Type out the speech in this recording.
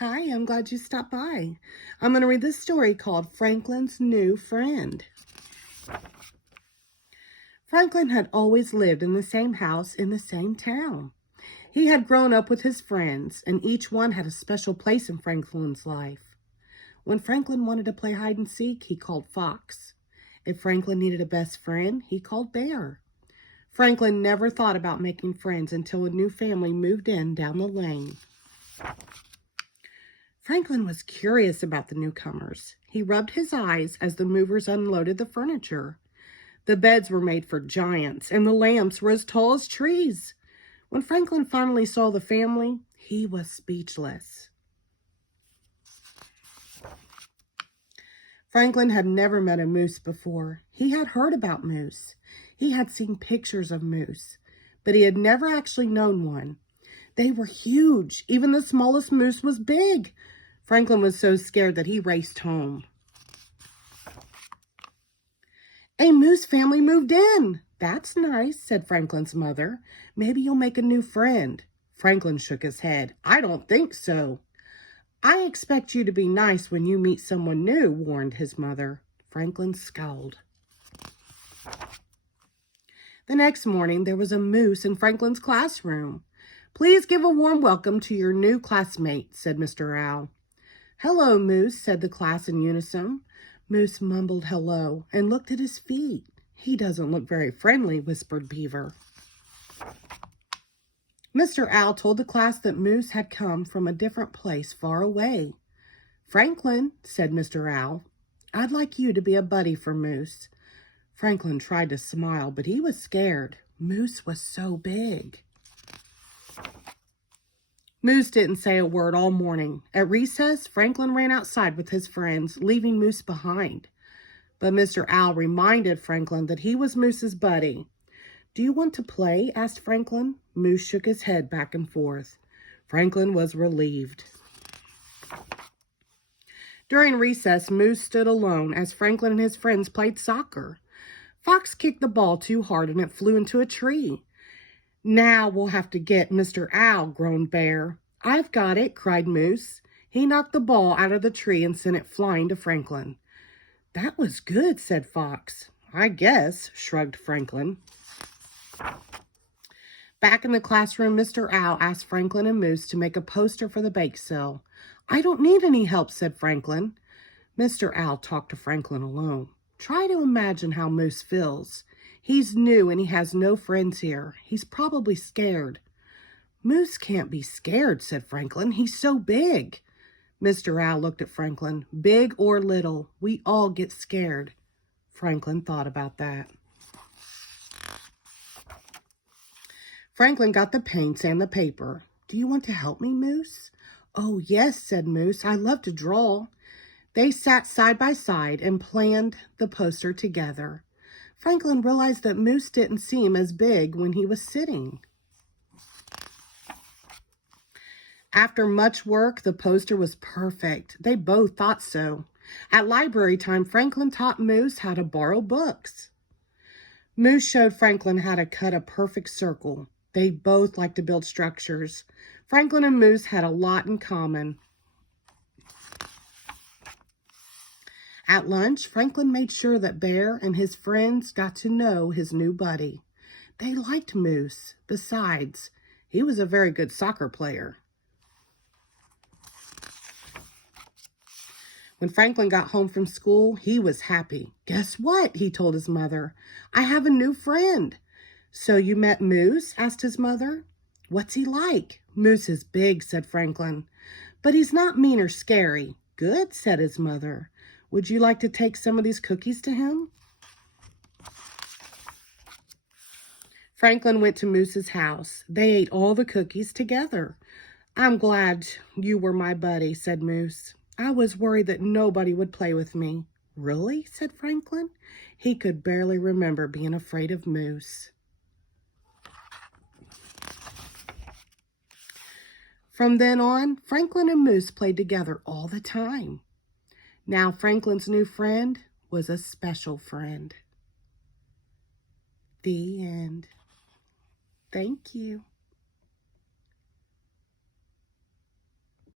Hi, I'm glad you stopped by. I'm going to read this story called Franklin's New Friend. Franklin had always lived in the same house in the same town. He had grown up with his friends, and each one had a special place in Franklin's life. When Franklin wanted to play hide and seek, he called Fox. If Franklin needed a best friend, he called Bear. Franklin never thought about making friends until a new family moved in down the lane. Franklin was curious about the newcomers. He rubbed his eyes as the movers unloaded the furniture. The beds were made for giants, and the lamps were as tall as trees. When Franklin finally saw the family, he was speechless. Franklin had never met a moose before. He had heard about moose. He had seen pictures of moose, but he had never actually known one. They were huge. Even the smallest moose was big. Franklin was so scared that he raced home. A moose family moved in. That's nice, said Franklin's mother. Maybe you'll make a new friend. Franklin shook his head. I don't think so. I expect you to be nice when you meet someone new, warned his mother. Franklin scowled. The next morning, there was a moose in Franklin's classroom. Please give a warm welcome to your new classmate, said Mr. Owl. Hello, Moose, said the class in unison. Moose mumbled hello and looked at his feet. He doesn't look very friendly, whispered Beaver. Mr. Owl told the class that Moose had come from a different place far away. Franklin, said Mr. Owl, I'd like you to be a buddy for Moose. Franklin tried to smile, but he was scared. Moose was so big. Moose didn't say a word all morning. At recess, Franklin ran outside with his friends, leaving Moose behind. But Mr. Owl reminded Franklin that he was Moose's buddy. Do you want to play? Asked Franklin. Moose shook his head back and forth. Franklin was relieved. During recess, Moose stood alone as Franklin and his friends played soccer. Fox kicked the ball too hard and it flew into a tree. Now we'll have to get Mr. Owl, groaned Bear. I've got it, cried Moose. He knocked the ball out of the tree and sent it flying to Franklin. That was good, said Fox. I guess, shrugged Franklin. Back in the classroom, Mr. Owl asked Franklin and Moose to make a poster for the bake sale. I don't need any help, said Franklin. Mr. Owl talked to Franklin alone. Try to imagine how Moose feels. He's new and he has no friends here. He's probably scared. Moose can't be scared, said Franklin. He's so big. Mr. Owl looked at Franklin. Big or little, we all get scared. Franklin thought about that. Franklin got the paints and the paper. Do you want to help me, Moose? Oh, yes, said Moose. I love to draw. They sat side by side and planned the poster together. Franklin realized that Moose didn't seem as big when he was sitting. After much work, the poster was perfect. They both thought so. At library time, Franklin taught Moose how to borrow books. Moose showed Franklin how to cut a perfect circle. They both liked to build structures. Franklin and Moose had a lot in common. At lunch, Franklin made sure that Bear and his friends got to know his new buddy. They liked Moose. Besides, he was a very good soccer player. When Franklin got home from school, he was happy. Guess what? He told his mother. I have a new friend. So you met Moose? Asked his mother. What's he like? Moose is big, said Franklin. But he's not mean or scary. Good, said his mother. Would you like to take some of these cookies to him? Franklin went to Moose's house. They ate all the cookies together. I'm glad you were my buddy, said Moose. I was worried that nobody would play with me. Really? Said Franklin. He could barely remember being afraid of Moose. From then on, Franklin and Moose played together all the time. Now Franklin's new friend was a special friend. The end. Thank you.